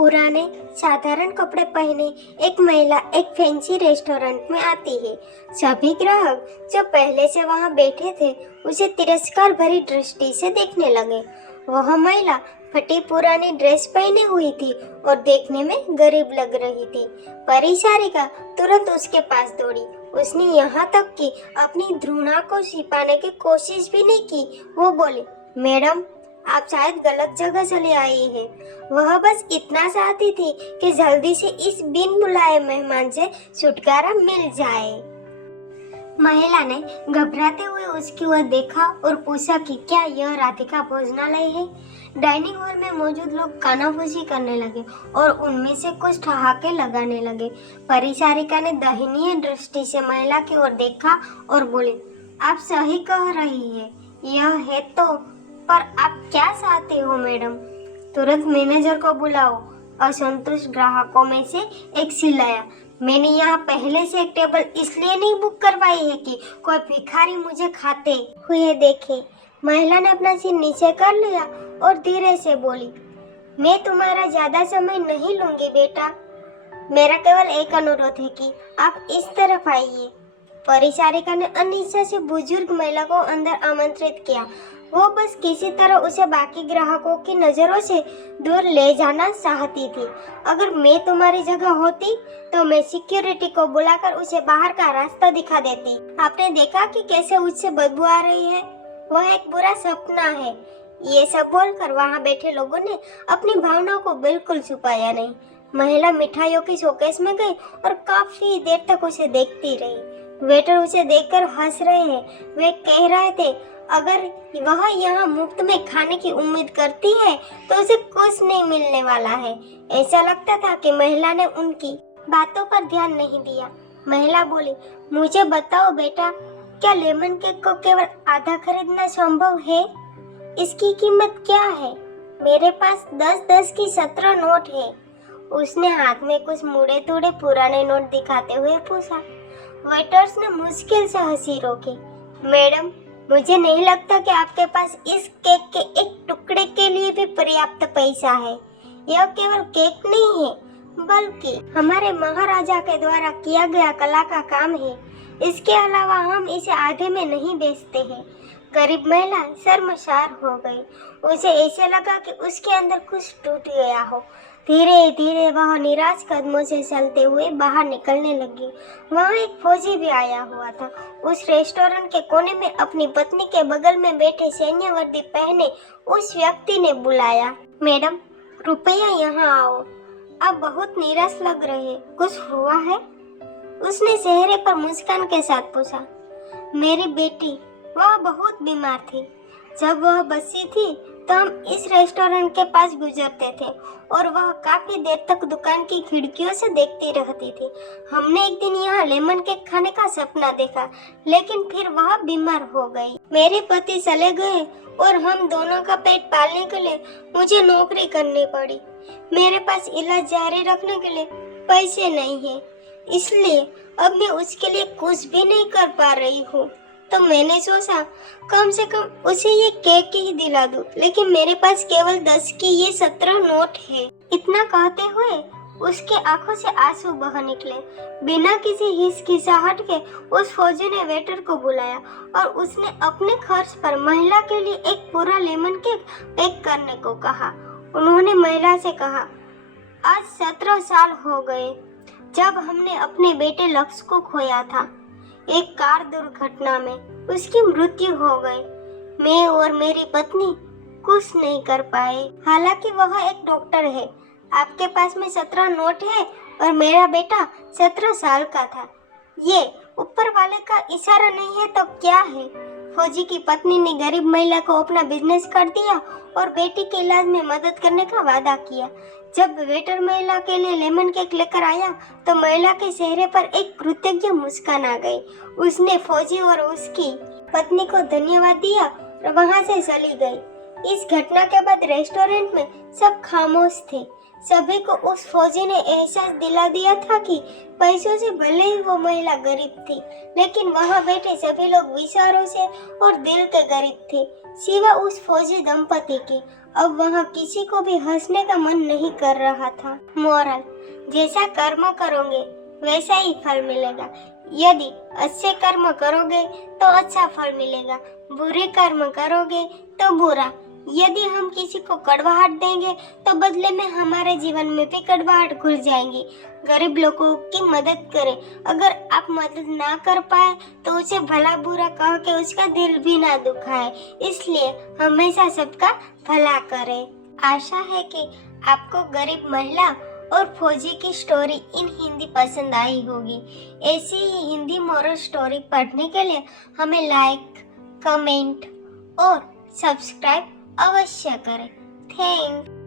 पुराने साधारण कपड़े पहने एक महिला एक फैंसी रेस्टोरेंट में आती है। सभी ग्राहक जो पहले से वहां बैठे थे उसे तिरस्कार भरी दृष्टि से देखने लगे। वह महिला फटी पुरानी ड्रेस पहने हुई थी और देखने में गरीब लग रही थी। परिचारिका तुरंत उसके पास दौड़ी। उसने यहाँ तक कि अपनी घृणा को छिपाने की कोशिश भी नहीं की। वो बोली, मैडम, आप शायद गलत जगह चले आई हैं। वह बस इतना चाहती थी कि जल्दी से इस बिन बुलाए मेहमान से छुटकारा मिल जाए। महिला ने घबराते हुए उसकी ओर देखा और पूछा कि क्या यह राधिका भोजनालय है। डाइनिंग हॉल में मौजूद लोग कानाफूसी करने लगे और उनमें से कुछ ठहाके लगाने लगे। परिचारिका ने दयनीय दृष्टि से महिला की ओर देखा और बोली, आप सही कह रही है, यह है तो, पर आप क्या चाहते हो मैडम? तुरंत मैनेजर को बुलाओ। असंतुष्ट ग्राहकों में से एक चिल्लाया, मैंने यहाँ पहले से एक टेबल इसलिए नहीं बुक करवाई है कि कोई भिखारी मुझे खाते हुए देखे। महिला ने अपना सिर नीचे कर लिया और धीरे से बोली, मैं तुम्हारा ज्यादा समय नहीं लूंगी बेटा, मेरा केवल एक अनुरोध है कि आप इस तरफ आइए। परिचारिका ने अनिच्छा से बुजुर्ग महिला को अंदर आमंत्रित किया। वो बस किसी तरह उसे बाकी ग्राहकों की नजरों से दूर ले जाना चाहती थी। अगर मैं तुम्हारी जगह होती तो मैं सिक्योरिटी को बुलाकर उसे बाहर का रास्ता दिखा देती। आपने देखा कि कैसे उससे बदबू आ रही है, वह एक बुरा सपना है। ये सब बोलकर वहाँ बैठे लोगों ने अपनी भावनाओं को बिल्कुल छुपाया नहीं। महिला मिठाइयों की शोकेस में गई और काफी देर तक उसे देखती रही। वेटर उसे देखकर हंस रहे हैं। वे कह रहे थे, अगर वह यहाँ मुफ्त में खाने की उम्मीद करती है तो उसे कुछ नहीं मिलने वाला है। ऐसा लगता था कि महिला ने उनकी बातों पर ध्यान नहीं दिया। महिला बोली, मुझे बताओ बेटा, क्या लेमन केक को केवल आधा खरीदना संभव है? इसकी कीमत क्या है? मेरे पास 10-10 की 17 नोट है। उसने हाथ में कुछ मुड़े तुड़े पुराने नोट दिखाते हुए पूछा। वेटर्स ने मुश्किल से हंसी रोकी। मैडम, मुझे नहीं लगता कि आपके पास इस केक के एक टुकड़े के लिए भी पर्याप्त पैसा है। यह केवल केक नहीं है, बल्कि हमारे महाराजा के द्वारा किया गया कला का काम है। इसके अलावा हम इसे आधे में नहीं बेचते हैं। गरीब महिला शर्मसार हो गई। उसे ऐसे लगा कि उसके अंदर कुछ टूट गया हो। धीरे धीरे वह निराश कदमों से चलते हुए बाहर निकलने लगी। वहाँ एक फौजी भी आया हुआ था। उस रेस्टोरेंट के कोने में अपनी पत्नी के बगल में बैठे सैन्य वर्दी पहने उस व्यक्ति ने बुलाया, मैडम, रुपया यहाँ आओ। आप बहुत निराश लग रहे, कुछ हुआ है? उसने चेहरे पर मुस्कान के साथ पूछा। मेरी बेटी, वह बहुत बीमार थी। जब वह बची थी तो हम इस रेस्टोरेंट के पास गुजरते थे और वह काफी देर तक दुकान की खिड़कियों से देखती रहती थी। हमने एक दिन यहाँ लेमन केक खाने का सपना देखा, लेकिन फिर वह बीमार हो गई। मेरे पति चले गए और हम दोनों का पेट पालने के लिए मुझे नौकरी करनी पड़ी। मेरे पास इलाज जारी रखने के लिए पैसे नहीं है, इसलिए अब मैं उसके लिए कुछ भी नहीं कर पा रही हूँ। तो मैंने सोचा कम से कम उसे ये केक ही दिला दूं, लेकिन मेरे पास केवल 10 की ये 17 नोट है। इतना कहते हुए उसके आंखों से आंसू बह निकले। बिना किसी हिचकिचाहट के उस फौजी ने वेटर को बुलाया और उसने अपने खर्च पर महिला के लिए एक पूरा लेमन केक पैक करने को कहा। उन्होंने महिला से कहा, आज 17 साल हो गए जब हमने अपने बेटे लक्ष्य को खोया था। एक कार दुर्घटना में उसकी मृत्यु हो गई। मैं और मेरी पत्नी कुछ नहीं कर पाए। हालांकि वह एक डॉक्टर है। आपके पास में 17 नोट है और मेरा बेटा 17 साल का था। ये ऊपर वाले का इशारा नहीं है तो क्या है? फौजी की पत्नी ने गरीब महिला को अपना बिजनेस कर दिया और बेटी के इलाज में मदद करने का वादा किया। जब वेटर महिला के लिए लेमन केक लेकर आया तो महिला के चेहरे पर एक कृतज्ञ मुस्कान आ गई। उसने फौजी और उसकी पत्नी को धन्यवाद दिया और वहां से चली गई। इस घटना के बाद रेस्टोरेंट में सब खामोश थे। सभी को उस फौजी ने एहसास दिला दिया था कि पैसों से भले ही वो महिला गरीब थी, लेकिन वहां बैठे सभी लोग विचारों से और दिल के गरीब थे, सिवा उस फौजी दंपति के। अब वहाँ किसी को भी हंसने का मन नहीं कर रहा था। मोरल, जैसा कर्म करोगे वैसा ही फल मिलेगा। यदि अच्छे कर्म करोगे तो अच्छा फल मिलेगा, बुरे कर्म करोगे तो बुरा। यदि हम किसी को कड़वाहट देंगे तो बदले में हमारे जीवन में भी कड़वाहट घुल जाएंगी। गरीब लोगों की मदद करें। अगर आप मदद ना कर पाए तो उसे भला बुरा कह के उसका दिल भी ना दुखाए। इसलिए हमेशा सबका भला करें। आशा है कि आपको गरीब महिला और फौजी की स्टोरी इन हिंदी पसंद आई होगी। ऐसी ही हिंदी मोरल स्टोरी पढ़ने के लिए हमें लाइक, कमेंट और सब्सक्राइब अवश्य करें। थैंक्स।